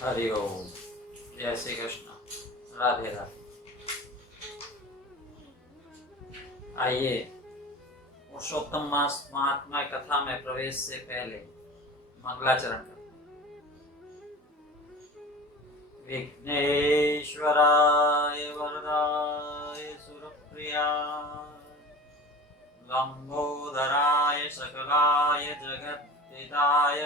हरिओम। जय श्री कृष्ण। राधे राधे। आइए पुरुषोत्तम मास महात्मा कथा में प्रवेश से पहले मंगलाचरण करते हैं। विघ्नेश्वराय वरदाय सुरप्रियाय लंबोदराय सकलाय जगद्धिताय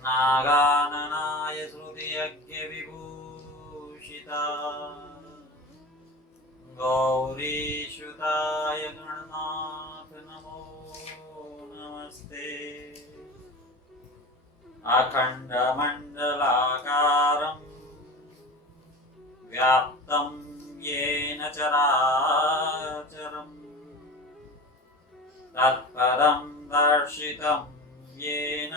नागाननाय श्रुतियज्ञ विभूषिताय गौरीसुताय गणनाथ नमो नमस्ते। अखण्डमण्डलाकारं व्याप्तं येन चराचरं तत्पदं दर्शितं येन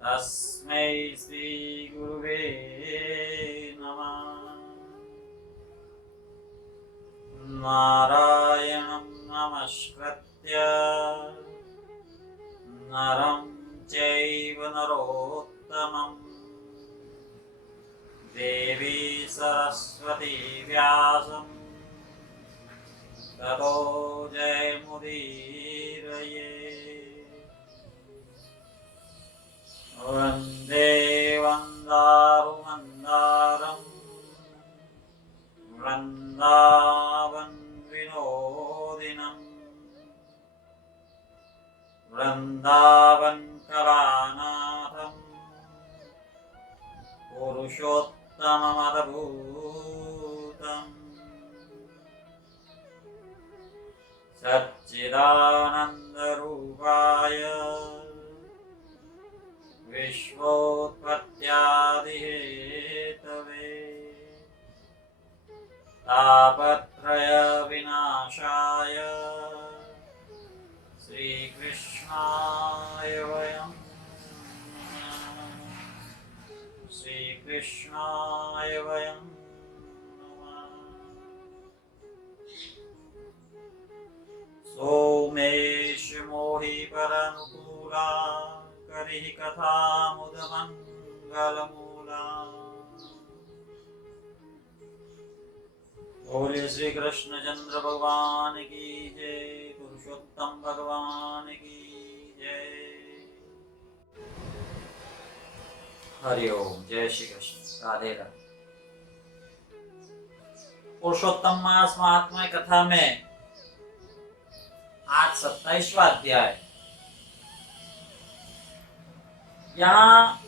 तस्मै श्रीगुरुवे नमः। नारायणं नमस्कृत्य नरं चैव नरोत्तमं देवी सरस्वती व्यासं ततो जयमुदीरये। वन्दे वन्दारुमन्दारं वृन्दावन विनोदिनं वृन्दावन कलानाथं पुरुषोत्तममद्भुतं सच्चिदानन्दरूपाय विश्वोत्पत्त्यादिहेतवे तापत्रय विनाशाय श्रीकृष्णाय वयं श्रीकृष्णाय वयं नमः। सोमेश मोहि परनुकूला करिहि कथामुदमङ्गलमूला। बोले श्री कृष्ण चंद्र भगवान की जय। पुरुषोत्तम भगवान की जय। हरिओम। जय श्री कृष्ण। राधे राधे। पुरुषोत्तम मास महात्मा कथा में आज 27वां अध्याय। यहाँ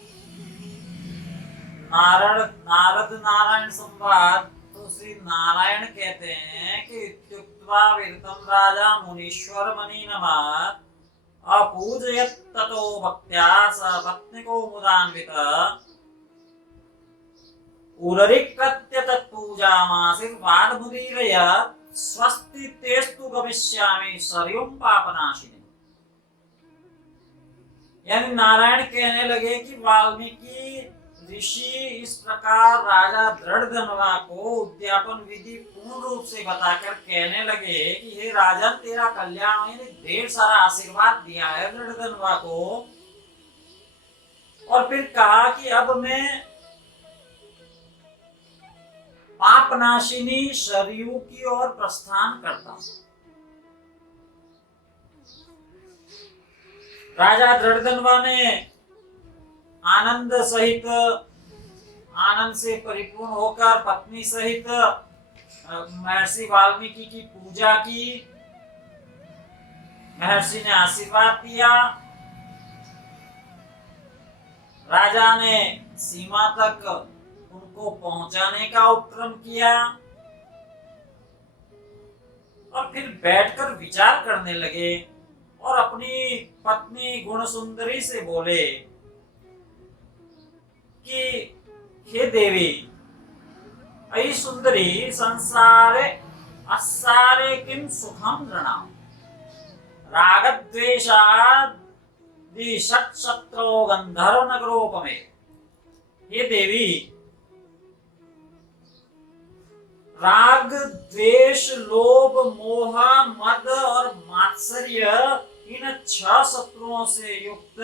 नारद नारायण संवाद। तो श्री नारायण कहते हैं कि इत्युक्त्वा विरतं राजा मुनीश्वर मणि नमः अपूजयत ततो भक्त्या स पत्निको मुदान्वितः उररिकृत्य तत्पूजामाशीर्वादमुदीरयत् स्वस्ति तेस्तु गमिष्यामि सरयुं पापनाशिनी। यानी नारायण कहने लगे कि वाल्मीकि ऋषि इस प्रकार राजा दृढ़धनवा को उद्यापन विधि पूर्ण रूप से बताकर कहने लगे कि हे राजन, तेरा कल्याण, यानी ढेर सारा आशीर्वाद दिया है दृढ़धनवा को। और फिर कहा कि अब मैं पापनाशिनी सरयू की ओर प्रस्थान करता हूं। राजा दृढ़धनवा ने आनंद से परिपूर्ण होकर पत्नी सहित महर्षि वाल्मीकि की पूजा की। महर्षि ने आशीर्वाद दिया। राजा ने सीमा तक उनको पहुंचाने का उपक्रम किया और फिर बैठकर विचार करने लगे और अपनी पत्नी गुणसुंदरी से बोले कि हे देवी, अयि सुंदरी, संसारे अस्सारे किं सुखम नृणाम् रागद्वेषादि षट्शत्रो गंधर्व नगरोपमे। हे देवी, राग, द्वेष, लोभ, मोह, मद और मात्सर्य, इन 6 शत्रुओं से युक्त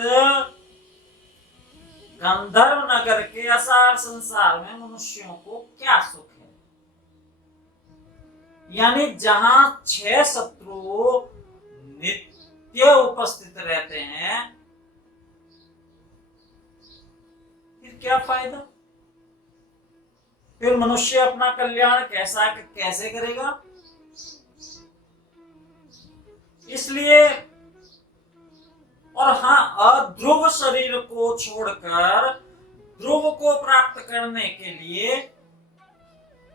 गंधर्व नगर के असार संसार में मनुष्यों को क्या सुख है। यानी जहां 6 शत्रु नित्य उपस्थित रहते हैं, फिर क्या फायदा। फिर मनुष्य अपना कल्याण कैसे करेगा। इसलिए और हाँ, अध्रुव शरीर को छोड़कर ध्रुव को प्राप्त करने के लिए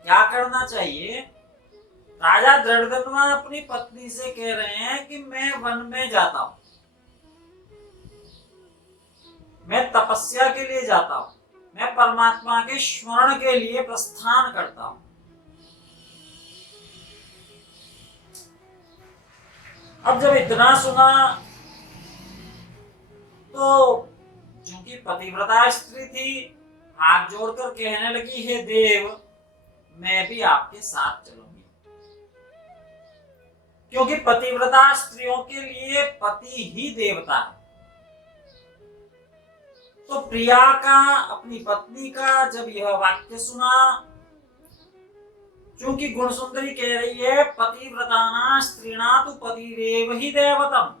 क्या करना चाहिए। राजा दृढ़धनवा अपनी पत्नी से कह रहे हैं कि मैं वन में जाता हूं, मैं तपस्या के लिए जाता हूं, मैं परमात्मा के स्मरण के लिए प्रस्थान करता हूं। अब जब इतना सुना तो चूंकि पतिव्रता स्त्री थी, हाथ जोड़कर कहने लगी, हे देव, मैं भी आपके साथ चलूंगी। क्योंकि पतिव्रता स्त्रियों के लिए पति ही देवता है। तो प्रिया का, अपनी पत्नी का जब यह वाक्य सुना, चूंकि गुणसुंदरी कह रही है, पतिव्रताना स्त्रीणा तु पतिरेव ही देवतम,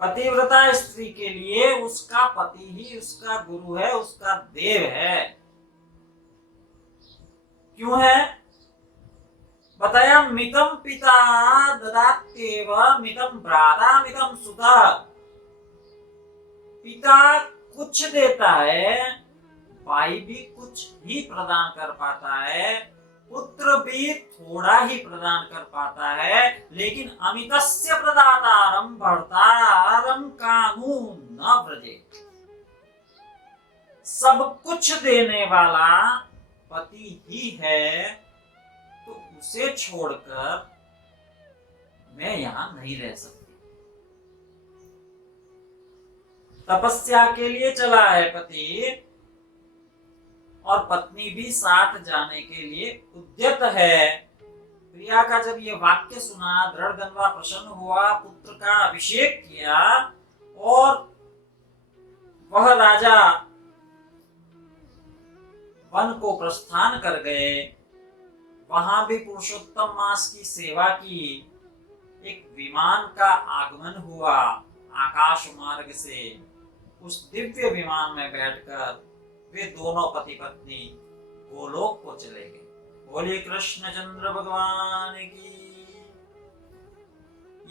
पतिव्रता स्त्री के लिए उसका पति ही उसका गुरु है, उसका देव है। क्यों है बताया, मितम पिता ददात्येव मितम भ्राता मितम सुता। पिता कुछ देता है, भाई भी कुछ ही प्रदान कर पाता है, पुत्र भी थोड़ा ही प्रदान कर पाता है, लेकिन अमितस्य प्रदातारम भर्तारम कानु न व्रजे। सब कुछ देने वाला पति ही है, तो उसे छोड़कर मैं यहां नहीं रह सकती। तपस्या के लिए चला है पति, और पत्नी भी साथ जाने के लिए उद्यत है। प्रिया का जब ये वाक्य सुना, दृढ़धनवा प्रसन्न हुआ, पुत्र का अभिषेक किया और वह राजा वन को प्रस्थान कर गए। वहां भी पुरुषोत्तम मास की सेवा की। एक विमान का आगमन हुआ आकाश मार्ग से। उस दिव्य विमान में बैठकर वे दोनों पति पत्नी गोलोक को चले गए। बोलिए कृष्ण चंद्र भगवान की।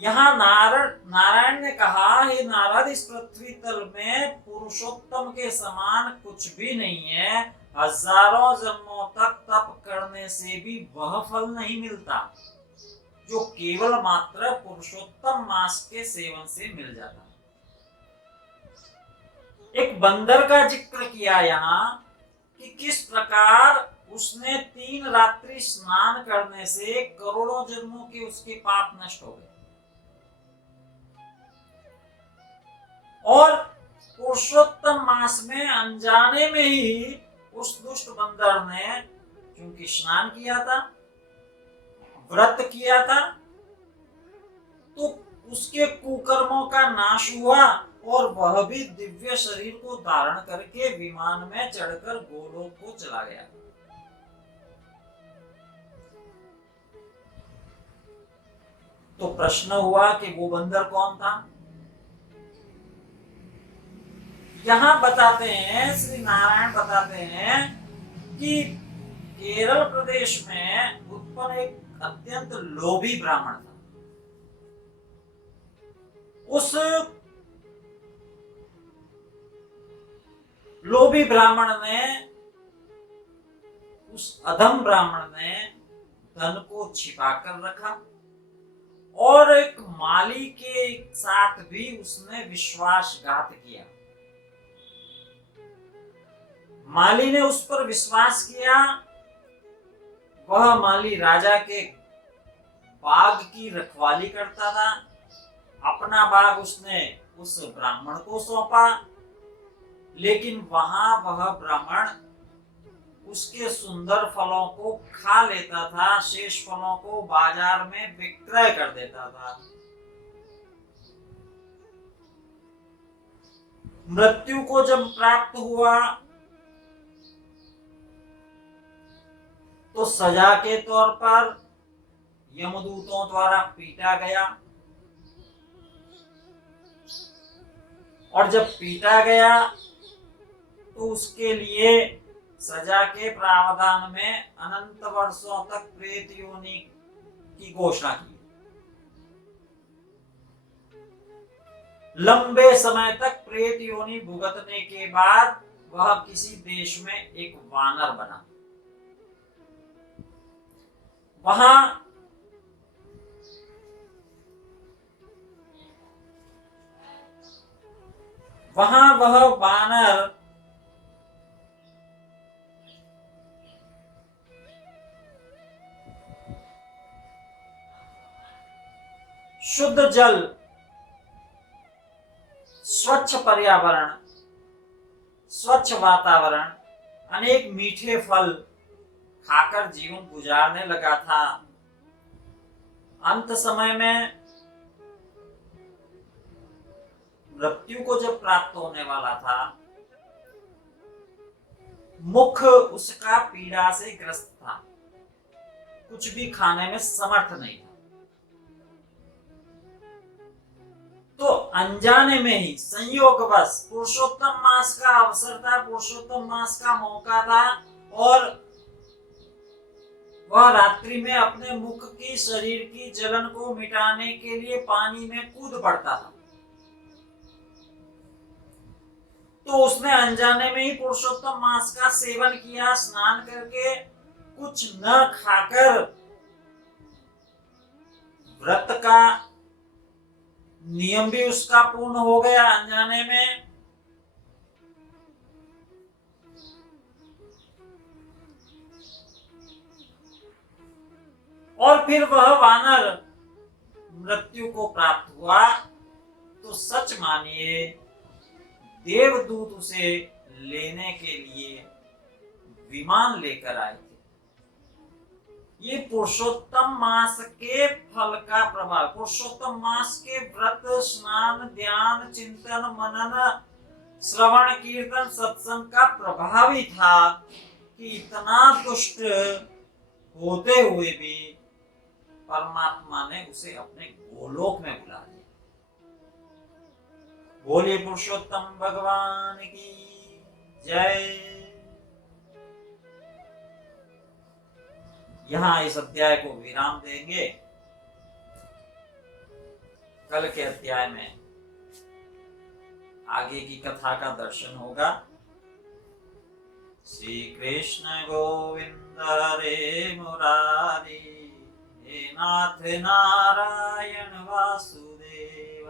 यहाँ नारायण ने कहा, हे नारद, इस पृथ्वी तल में पुरुषोत्तम के समान कुछ भी नहीं है। हजारों जन्मों तक तप करने से भी वह फल नहीं मिलता जो केवल मात्र पुरुषोत्तम मास के सेवन से मिल जाता है। एक बंदर का जिक्र किया यहाँ कि किस प्रकार उसने 3 रात्रि स्नान करने से करोड़ों जन्मों के उसके पाप नष्ट हो गए। और पुरुषोत्तम मास में अनजाने में ही उस दुष्ट बंदर ने क्योंकि स्नान किया था, व्रत किया था, तो उसके कुकर्मों का नाश हुआ और वह भी दिव्य शरीर को धारण करके विमान में चढ़कर गोलोक को चला गया। तो प्रश्न हुआ कि वो बंदर कौन था। यहां बताते हैं, श्री नारायण बताते हैं कि केरल प्रदेश में उत्पन्न एक अत्यंत लोभी ब्राह्मण था। उस लोभी ब्राह्मण ने, उस अधम ब्राह्मण ने धन को छिपा कर रखा और एक माली के साथ भी उसने विश्वासघात किया। माली ने उस पर विश्वास किया। वह माली राजा के बाग की रखवाली करता था। अपना बाग उसने उस ब्राह्मण को सौंपा, लेकिन वहां वह ब्राह्मण उसके सुंदर फलों को खा लेता था, शेष फलों को बाजार में विक्रय कर देता था। मृत्यु को जब प्राप्त हुआ तो सजा के तौर पर यमदूतों द्वारा पीटा गया, और जब पीटा गया तो उसके लिए सजा के प्रावधान में अनंत वर्षों तक प्रेत योनि की घोषणा की। लंबे समय तक प्रेत योनि भुगतने के बाद वह किसी देश में एक वानर बना। वहां वह वानर शुद्ध जल, स्वच्छ पर्यावरण, स्वच्छ वातावरण, अनेक मीठे फल खाकर जीवन गुजारने लगा था। अंत समय में मृत्यु को जब प्राप्त होने वाला था, मुख उसका पीड़ा से ग्रस्त था, कुछ भी खाने में समर्थ नहीं था। तो अनजाने में ही संयोगवश पुरुषोत्तम मास का अवसर था, पुरुषोत्तम मास का मौका था, और वह रात्रि में अपने मुख की, शरीर की जलन को मिटाने के लिए पानी में कूद पड़ता था। तो उसने अनजाने में ही पुरुषोत्तम मास का सेवन किया, स्नान करके कुछ न खाकर व्रत का नियम भी उसका पूर्ण हो गया अनजाने में। और फिर वह वानर मृत्यु को प्राप्त हुआ तो सच मानिए देवदूत उसे लेने के लिए विमान लेकर आए थे। ये पुरुषोत्तम मास के फल का प्रभाव, पुरुषोत्तम मास के व्रत, स्नान, ध्यान, चिंतन, मनन, श्रवण, कीर्तन, सत्संग का प्रभाव ही था कि इतना दुष्ट होते हुए भी परमात्मा ने उसे अपने गोलोक में बुला लिया। बोलिए पुरुषोत्तम भगवान की जय। यहाँ इस अध्याय को विराम देंगे। कल के अध्याय में आगे की कथा का दर्शन होगा। श्री कृष्ण गोविंद हरे मुरारी, हे नाथ नारायण वासुदेव।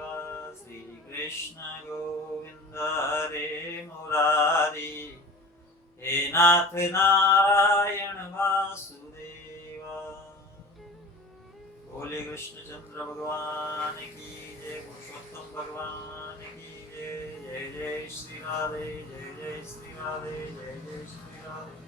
श्री कृष्ण गोविंद हरे मुरारी, हे नाथ नारायण वासुदेव। बोले कृष्णचंद्र भगवान की जय, पुरुषोत्तम भगवान की जय। जय जय श्री राधे, जय जय श्री राधे, जय जय श्री राधे।